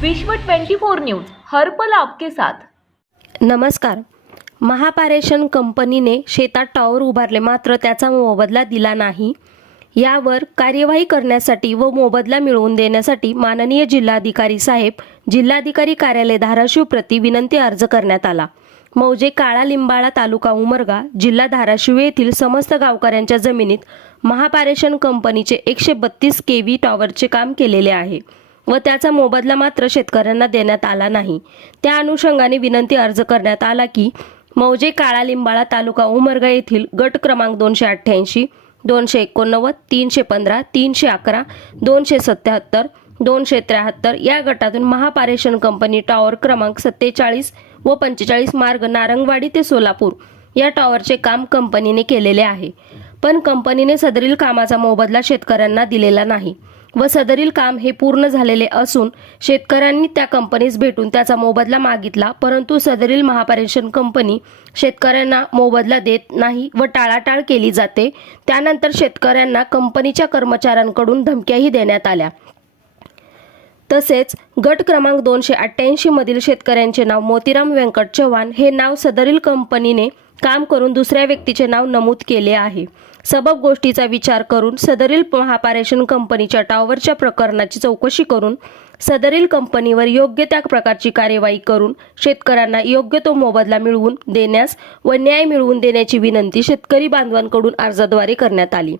विश्व 24 न्यूज हर्पल आपके साथ. नमस्कार. महापारेषण कंपनीने शेतात टॉवर उभारले मात्र त्याचा मोबदला दिला नाही. यावर कार्यवाही करण्यासाठी व मोबदला मिळवून देण्यासाठी माननीय जिल्हाधिकारी साहेब जिल्हाधिकारी कार्यालय धाराशिव प्रति विनंती अर्ज करण्यात आला. मौजे काळा लिंबाळा तालुका उमरगा जिल्हा धाराशिव येथील समस्त गावकऱ्यांच्या जमिनीत महापारेषण कंपनीचे एकशे बत्तीस के व्ही टॉवरचे काम केलेले आहे. व त्याचा मोबदला मात्र शेतकऱ्यांना देण्यात आला नाही. त्या अनुषंगाने विनंती अर्ज करण्यात आला की मौजे काळा लिंबाळा तालुका उमरगा येथील गट क्रमांक दोनशे अठ्ठ्याऐंशी दोनशे एकोणनव्वद तीनशे पंधरा तीनशे अकरा दोनशे सत्याहत्तर दोनशे त्र्याहत्तर या गटातून महापारेषण कंपनी टॉवर क्रमांक सत्तेचाळीस व पंचेचाळीस मार्ग नारंगवाडी ते सोलापूर या टॉवरचे काम कंपनीने केलेले आहे. पण कंपनीने सदरील कामाचा मोबदला शेतकऱ्यांना दिलेला नाही. व सदरील काम हे पूर्ण झालेले असून शेतकऱ्यांनी त्या कंपनीस भेटून त्याचा मोबदला मागितला परंतु सदरील महापारेषण कंपनी शेतकऱ्यांना मोबदला देत नाही व टाळाटाळ केली जाते. त्यानंतर शेतकऱ्यांना कंपनीच्या कर्मचाऱ्यांकडून धमक्याही देण्यात आल्या. तसेच गट क्रमांक दोनशे अठ्ठ्याऐंशी मधील शेतकऱ्यांचे नाव मोतीराम व्यंकट चव्हाण हे नाव सदरील कंपनीने काम करून दुसऱ्या व्यक्तीचे नाव नमूद केले आहे. सबब गोष्टीचा विचार करून सदरील महापारेषण कंपनीच्या टॉवरच्या प्रकरणाची चौकशी करून सदरील कंपनीवर योग्य त्या प्रकारची कार्यवाही करून शेतकऱ्यांना योग्य तो मोबदला मिळवून देण्यास व न्याय मिळवून देण्याची विनंती शेतकरी बांधवांकडून अर्जाद्वारे करण्यात आली.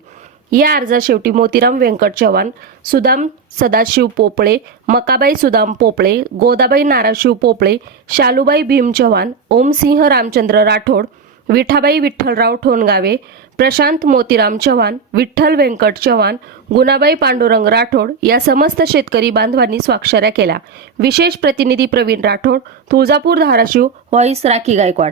या अर्जा शेवटी मोतीराम व्यंकट चव्हाण सुदाम सदाशिव पोपळे मकाबाई सुदाम पोपळे गोदाबाई नाराशिव पोपळे शालूबाई भीम चव्हाण ओमसिंह रामचंद्र राठोड विठाबाई विठ्ठलराव ठोणगावे प्रशांत मोतीराम चव्हाण विठ्ठल व्यंकट चव्हाण गुणाबाई पांडुरंग राठोड या समस्त शेतकरी बांधवांनी स्वाक्षऱ्या केल्या. विशेष प्रतिनिधी प्रवीण राठोड तुळजापूर धाराशिव व्हॉइस राखी गायकवाड.